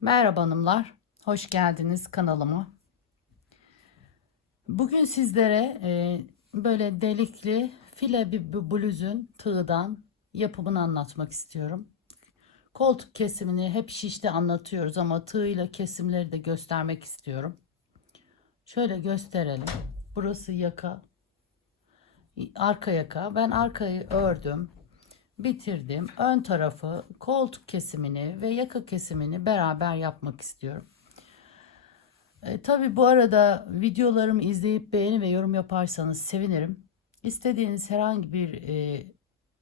Merhaba hanımlar, hoş geldiniz kanalıma. Bugün sizlere e, böyle delikli file bir bluzun tığdan yapımını anlatmak istiyorum. Koltuk kesimini hep şişte anlatıyoruz ama tığıyla kesimleri de göstermek istiyorum. Şöyle gösterelim. Burası yaka, arka yaka. Ben arkayı ördüm bitirdim. Ön tarafı, koltuk kesimini ve yaka kesimini beraber yapmak istiyorum. E, tabii bu arada videolarımı izleyip beğeni ve yorum yaparsanız sevinirim. İstediğiniz herhangi bir e,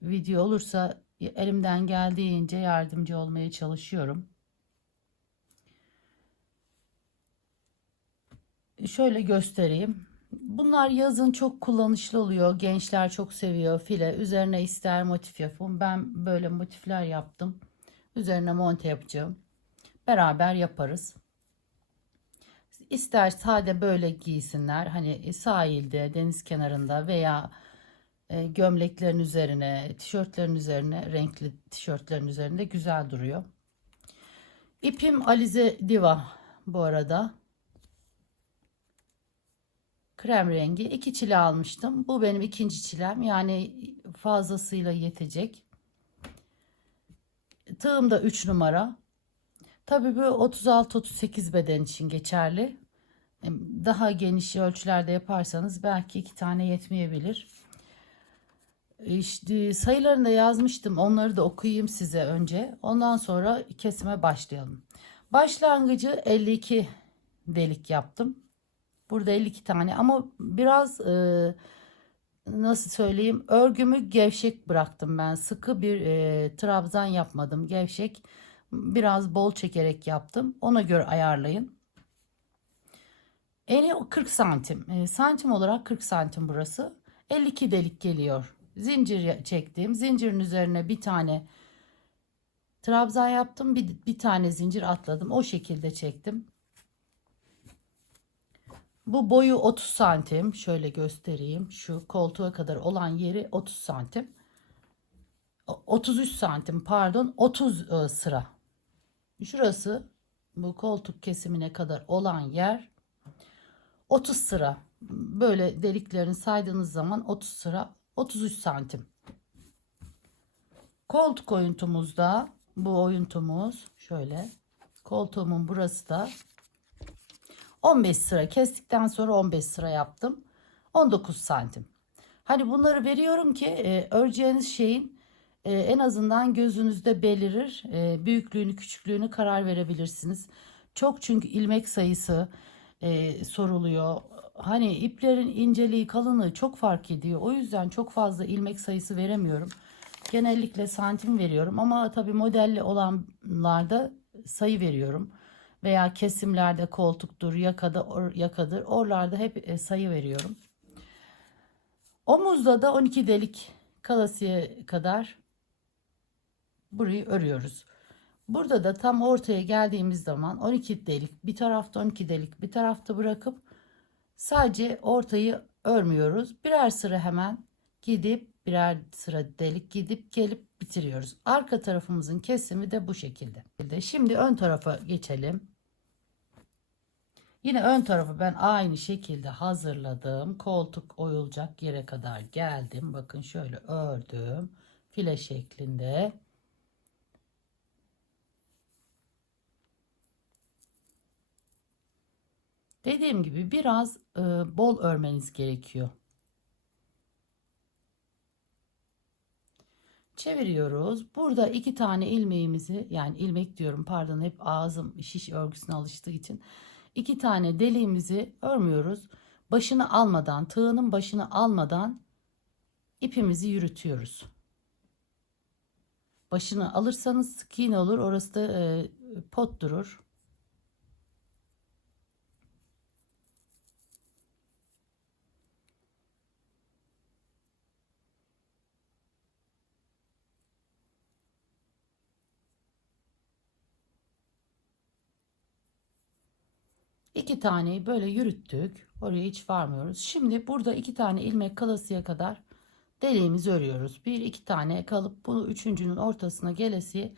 video olursa elimden geldiğince yardımcı olmaya çalışıyorum. Şöyle göstereyim. Bunlar yazın çok kullanışlı oluyor. Gençler çok seviyor file. Üzerine ister motif yapın. Ben böyle motifler yaptım. Üzerine monte yapacağım. Beraber yaparız. İster sade böyle giysinler. Hani sahilde, deniz kenarında veya e, gömleklerin üzerine, tişörtlerin üzerine, renkli tişörtlerin üzerinde güzel duruyor. İpim Alize Diva bu arada krem rengi iki çile almıştım. Bu benim ikinci çilem yani fazlasıyla yetecek. Tığım da 3 numara. Tabii bu 36-38 beden için geçerli. Daha geniş ölçülerde yaparsanız belki iki tane yetmeyebilir. İşte sayılarını da yazmıştım. Onları da okuyayım size önce. Ondan sonra kesime başlayalım. Başlangıcı 52 delik yaptım. Burada 52 tane ama biraz e, nasıl söyleyeyim örgümü gevşek bıraktım ben. Sıkı bir e, trabzan yapmadım. Gevşek biraz bol çekerek yaptım. Ona göre ayarlayın. Eni 40 santim. E, santim olarak 40 santim burası. 52 delik geliyor. Zincir çektim. Zincirin üzerine bir tane trabzan yaptım. Bir, bir tane zincir atladım. O şekilde çektim. Bu boyu 30 santim. Şöyle göstereyim. Şu koltuğa kadar olan yeri 30 santim. 33 santim pardon 30 e, sıra. Şurası bu koltuk kesimine kadar olan yer 30 sıra. Böyle deliklerini saydığınız zaman 30 sıra 33 santim. Koltuk oyuntumuzda bu oyuntumuz şöyle. Koltuğumun burası da 15 sıra kestikten sonra 15 sıra yaptım. 19 santim. Hani bunları veriyorum ki e, öreceğiniz şeyin e, en azından gözünüzde belirir. E, büyüklüğünü küçüklüğünü karar verebilirsiniz. Çok çünkü ilmek sayısı e, soruluyor. Hani iplerin inceliği kalınlığı çok fark ediyor. O yüzden çok fazla ilmek sayısı veremiyorum. Genellikle santim veriyorum ama tabii modelli olanlarda sayı veriyorum veya kesimlerde koltuktur, yakada or, yakadır. Oralarda hep e, sayı veriyorum. Omuzda da 12 delik kalasiye kadar burayı örüyoruz. Burada da tam ortaya geldiğimiz zaman 12 delik bir tarafta 12 delik bir tarafta bırakıp sadece ortayı örmüyoruz. Birer sıra hemen gidip birer sıra delik gidip gelip bitiriyoruz. Arka tarafımızın kesimi de bu şekilde. Şimdi ön tarafa geçelim. Yine ön tarafı ben aynı şekilde hazırladım. Koltuk oyulacak yere kadar geldim. Bakın şöyle ördüm. File şeklinde. Dediğim gibi biraz e, bol örmeniz gerekiyor. Çeviriyoruz. Burada iki tane ilmeğimizi yani ilmek diyorum pardon hep ağzım şiş örgüsüne alıştığı için iki tane deliğimizi örmüyoruz. Başını almadan, tığının başını almadan ipimizi yürütüyoruz. Başını alırsanız sık iğne olur. Orası da e, pot durur. İki taneyi böyle yürüttük. Oraya hiç varmıyoruz. Şimdi burada iki tane ilmek kalasıya kadar deliğimizi örüyoruz. Bir iki tane kalıp bu üçüncünün ortasına gelesiye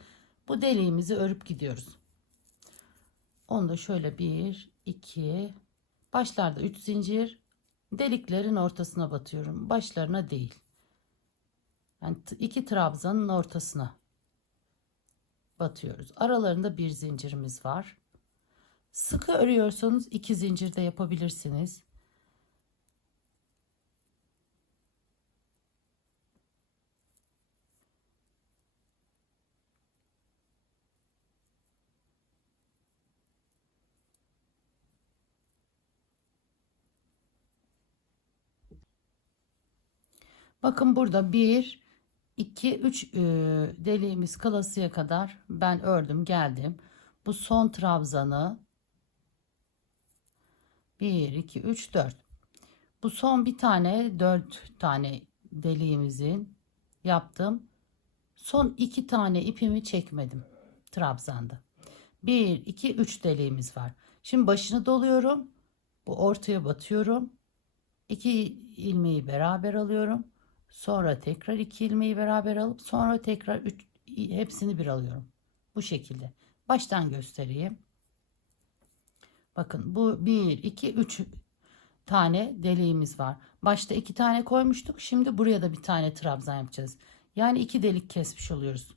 bu deliğimizi örüp gidiyoruz. Onu da şöyle bir, iki, başlarda 3 zincir, deliklerin ortasına batıyorum. Başlarına değil. Yani iki trabzanın ortasına batıyoruz. Aralarında bir zincirimiz var. Sıkı örüyorsanız iki zincir de yapabilirsiniz. Bakın burada 1, 2, 3 deliğimiz kalasıya kadar ben ördüm geldim. Bu son trabzanı 1, 2, 3, 4. Bu son bir tane 4 tane deliğimizin yaptım. Son iki tane ipimi çekmedim trabzanda. 1, 2, 3 deliğimiz var. Şimdi başını doluyorum. Bu ortaya batıyorum. 2 ilmeği beraber alıyorum. Sonra tekrar iki ilmeği beraber alıp sonra tekrar üç, hepsini bir alıyorum. Bu şekilde. Baştan göstereyim. Bakın bu 1, 2, 3 tane deliğimiz var. Başta iki tane koymuştuk. Şimdi buraya da bir tane trabzan yapacağız. Yani iki delik kesmiş oluyoruz.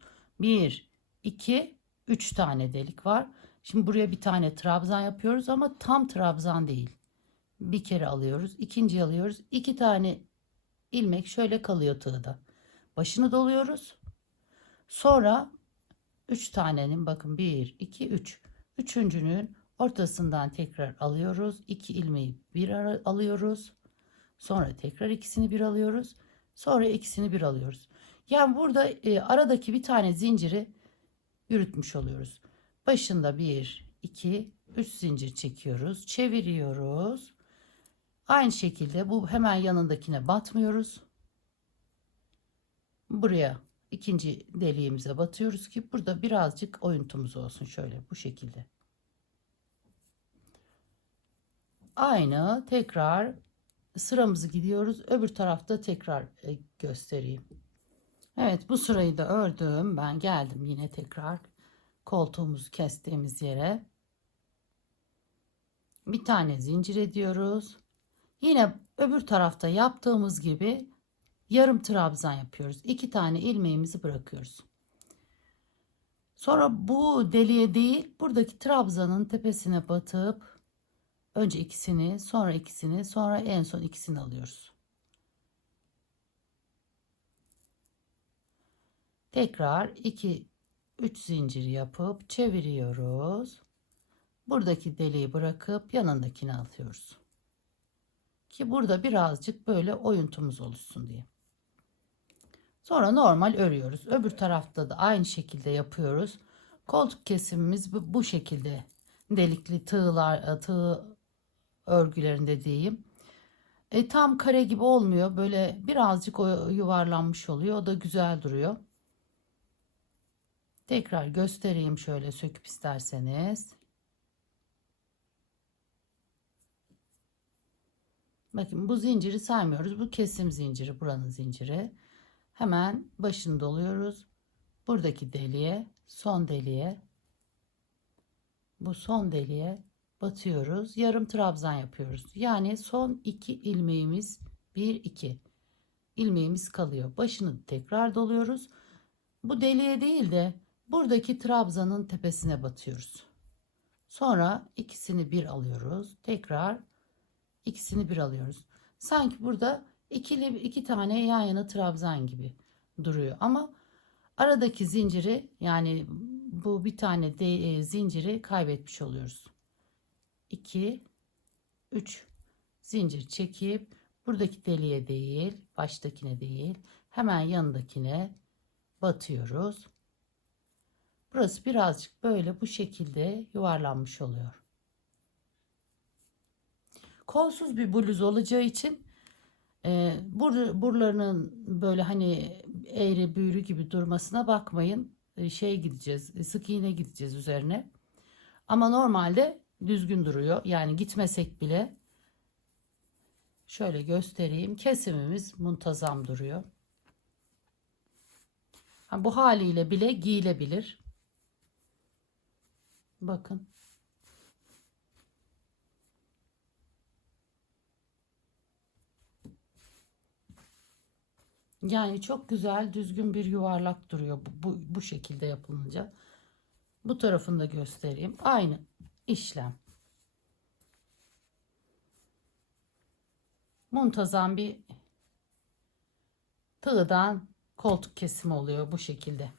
1, 2, 3 tane delik var. Şimdi buraya bir tane trabzan yapıyoruz ama tam trabzan değil. Bir kere alıyoruz. ikinci alıyoruz. iki tane ilmek şöyle kalıyor tığda. Başını doluyoruz. Sonra 3 tanenin bakın 1 2 3 üçüncünün ortasından tekrar alıyoruz. 2 ilmeği bir alıyoruz. Sonra tekrar ikisini bir alıyoruz. Sonra ikisini bir alıyoruz. Yani burada e, aradaki bir tane zinciri yürütmüş oluyoruz. Başında 1 2 3 zincir çekiyoruz. Çeviriyoruz. Aynı şekilde bu hemen yanındakine batmıyoruz. Buraya ikinci deliğimize batıyoruz ki burada birazcık oyuntumuz olsun şöyle bu şekilde. Aynı tekrar sıramızı gidiyoruz. Öbür tarafta tekrar e, göstereyim. Evet bu sırayı da ördüm. Ben geldim yine tekrar koltuğumuzu kestiğimiz yere. Bir tane zincir ediyoruz. Yine öbür tarafta yaptığımız gibi yarım trabzan yapıyoruz. İki tane ilmeğimizi bırakıyoruz. Sonra bu deliğe değil buradaki trabzanın tepesine batıp önce ikisini sonra ikisini sonra en son ikisini alıyoruz. Tekrar 2 3 zincir yapıp çeviriyoruz. Buradaki deliği bırakıp yanındakini alıyoruz. Ki burada birazcık böyle oyuntumuz oluşsun diye. Sonra normal örüyoruz. Öbür tarafta da aynı şekilde yapıyoruz. Koltuk kesimimiz bu şekilde. Delikli tığlar, tığ örgülerinde diyeyim. E, tam kare gibi olmuyor. Böyle birazcık o yuvarlanmış oluyor. O da güzel duruyor. Tekrar göstereyim şöyle söküp isterseniz. Bakın bu zinciri saymıyoruz. Bu kesim zinciri, buranın zinciri. Hemen başını doluyoruz. Buradaki deliğe, son deliğe, bu son deliğe batıyoruz. Yarım trabzan yapıyoruz. Yani son iki ilmeğimiz 1 2 ilmeğimiz kalıyor. Başını tekrar doluyoruz. Bu deliğe değil de buradaki trabzanın tepesine batıyoruz. Sonra ikisini bir alıyoruz. Tekrar ikisini bir alıyoruz. Sanki burada ikili iki tane yan yana trabzan gibi duruyor ama aradaki zinciri yani bu bir tane de, e, zinciri kaybetmiş oluyoruz. 2 3 zincir çekip buradaki deliğe değil, baştakine değil, hemen yanındakine batıyoruz. Burası birazcık böyle bu şekilde yuvarlanmış oluyor. Kolsuz bir bluz olacağı için e, bur, burlarının böyle hani eğri büğrü gibi durmasına bakmayın. E, şey gideceğiz, e, sık iğne gideceğiz üzerine. Ama normalde düzgün duruyor. Yani gitmesek bile şöyle göstereyim. Kesimimiz muntazam duruyor. Bu haliyle bile giyilebilir. Bakın. Yani çok güzel düzgün bir yuvarlak duruyor bu, bu, bu şekilde yapılınca. Bu tarafını da göstereyim. Aynı işlem. Muntazam bir tığdan koltuk kesimi oluyor bu şekilde.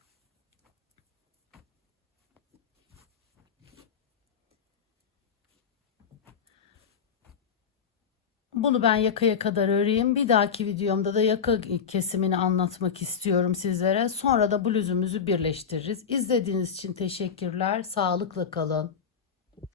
Bunu ben yakaya kadar öreyim. Bir dahaki videomda da yaka kesimini anlatmak istiyorum sizlere. Sonra da bluzumuzu birleştiririz. İzlediğiniz için teşekkürler. Sağlıkla kalın.